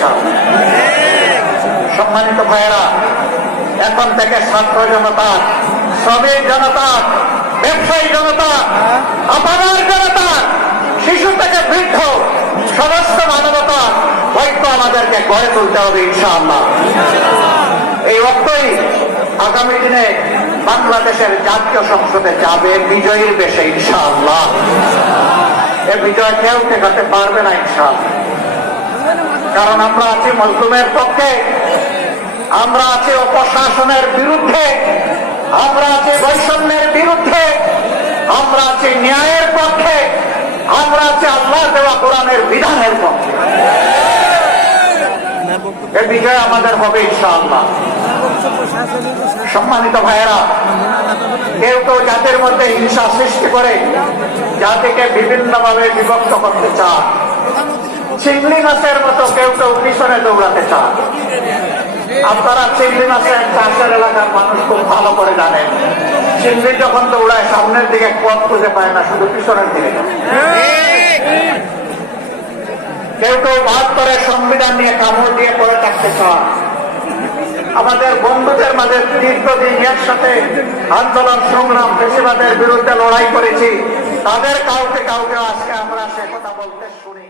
ইনশাআল্লাহ। সম্মানিত ভাইয়েরা, এখন থেকে ছাত্র জনতা, শ্রমিক জনতা, ব্যবসায়ী জনতা, আপনার জনতা, শিশু থেকে বৃদ্ধ, সমস্ত মানবতা ঐক্য আমাদেরকে গড়ে তুলতে হবে ইনশাআল্লাহ। এই ঐক্যই আগামী দিনে বাংলাদেশের জাতীয় সংসদে যাবে বিজয়ীর বেশে ইনশাআল্লাহ। এ বিজয় কেউ ঠেকাতে পারবে না ইনশাআল্লাহ। কারণ আমরা আছি মজলুমের পক্ষে, আমরা আছি অপশাসনের বিরুদ্ধে, আমরা আছি বৈষম্যের বিরুদ্ধে, আমরা আছি ন্যায়ের পক্ষে, আমরা আছি আল্লাহ দেওয়া কোরআনের বিধানের পক্ষে। এ বিজয় আমাদের হবে ইনশাআল্লাহ। সম্মানিত ভাইয়েরা, কেউ কেউ জাতির মধ্যে হিংসা সৃষ্টি করে জাতিকে বিভিন্নভাবে বিভক্ত করতে চায়। চিংড়ি মাছের মতো কেউ কেউ পিছনে দৌড়াতে চায়। আপনারা চিংড়ি মাছের চাষের এলাকার মানুষ খুব ভালো করে জানেন, চিংড়ি যখন দৌড়ায় সামনের দিকে পথ খুঁজে পায় না, শুধু পিছনের দিকে। কেউ কেউ বাদ করে সংবিধান নিয়ে কামড় দিয়ে পড়ে থাকতে চায়। আমাদের বন্ধুদের মাঝে দীর্ঘদিন একসাথে আন্দোলন সংগ্রাম ফ্যাসিবাদের বিরুদ্ধে লড়াই করেছি, তাদের কাউকে কাউকে আজকে আমরা সে কথা বলতে শুনি।